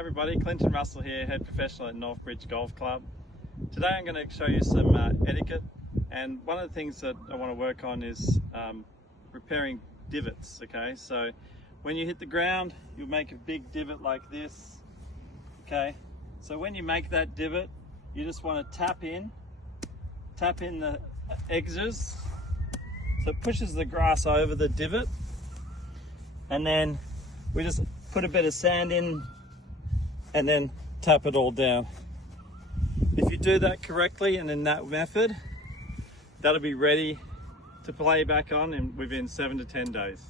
Hi everybody, Clinton Russell here, head professional at Northbridge Golf Club. Today I'm going to show you some etiquette, and one of the things that I want to work on is repairing divots. Okay, so when you hit the ground, you'll make a big divot like this. Okay, so when you make that divot, you just want to tap in the edges so it pushes the grass over the divot, and then we just put a bit of sand in and then tap it all down. If you do that correctly and in that method, that'll be ready to play back on within 7 to 10 days.